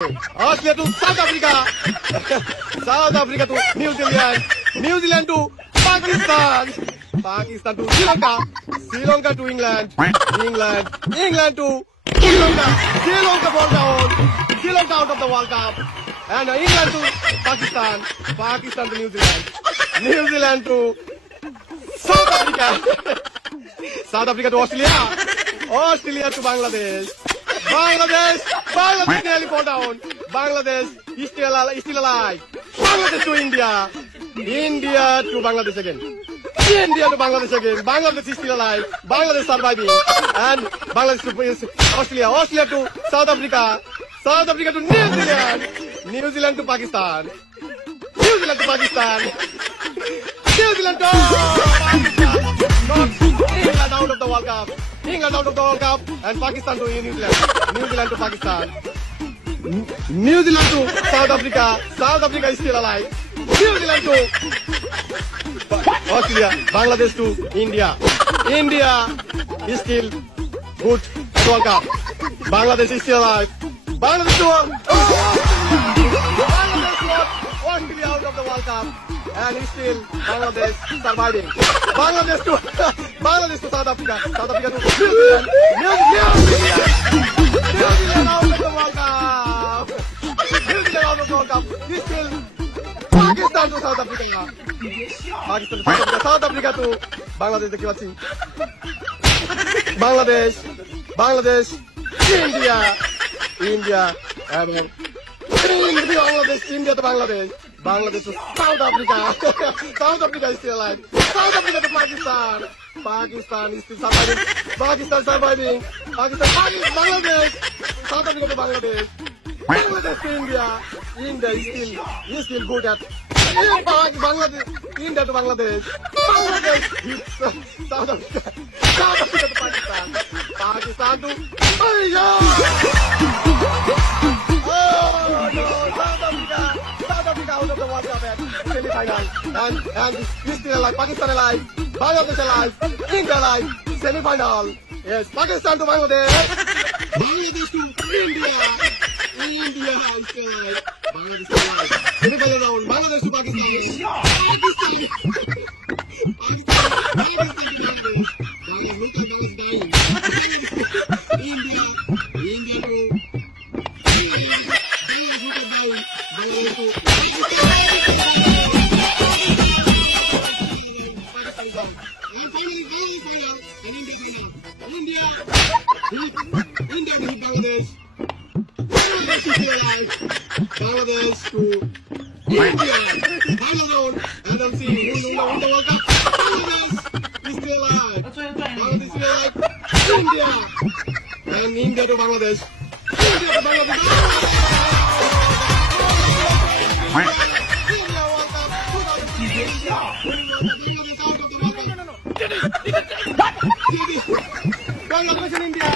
Australia to South Africa. South Africa to New Zealand. New Zealand to Pakistan. Pakistan to Sri Lanka. Sri Lanka to England. England to Sri Lanka. Sri Lanka fall down. Sri Lanka out of the World Cup. And England to Pakistan. Pakistan to New Zealand. New Zealand to South Africa. South Africa to Australia. Australia to Bangladesh. Bangladesh nearly fall down. Bangladesh is still alive. Bangladesh to India. India to Bangladesh again. India to Bangladesh again. Bangladesh is still alive. Bangladesh surviving. And Bangladesh to Australia. Australia to South Africa. South Africa to New Zealand. New Zealand to Pakistan. New Zealand to Pakistan. New Zealand to Pakistan. Not England out of the World Cup. England out of the World Cup. And Pakistan to New Zealand. New Zealand to Pakistan. New Zealand to South Africa. South Africa is still alive. New Zealand to Australia. Bangladesh to India. India is still good at World Cup. Bangladesh is still alive. Bangladesh to Australia out of the World Cup. And it's still Bangladesh surviving. Bangladesh to South Africa. South Africa to New Zealand. New Zealand out of the World Cup. New Zealand out of the World Cup. It's still Pakistan to South Africa. Pakistan to South Africa. South Africa to Bangladesh. দেখতে পাচ্ছি Bangladesh, India, এবং India to Bangladesh. Bangladesh to South Africa. South Africa is still alive. South Africa to Pakistan. Pakistan is still surviving. Bangladesh. Bangladesh. South Africa to Bangladesh. Bangladesh to India. India is still good at Bangladesh. India to Bangladesh. Bangladesh hits South Africa. South Africa to Pakistan. Pakistan to South Africa out of the World Cup at semi-final. And is still alive. Pakistan alive. Bangladesh alive. India alive. Semi-final. Yes, Pakistan to Bangladesh. Bangladesh to India. India is still alive. Bangladesh is alive. Semi-final round. Bangladesh to Pakistan. India to Bangladesh. Bangladesh is still alive. Bangladesh to India. Final round. And I'm seeing who won the World Cup. Bangladesh is still alive. Bangladesh is still alive. India. And India to Bangladesh. India to Bangladesh. India World Cup 2020. Bangladesh out of the World Cup. Bangladesh and India.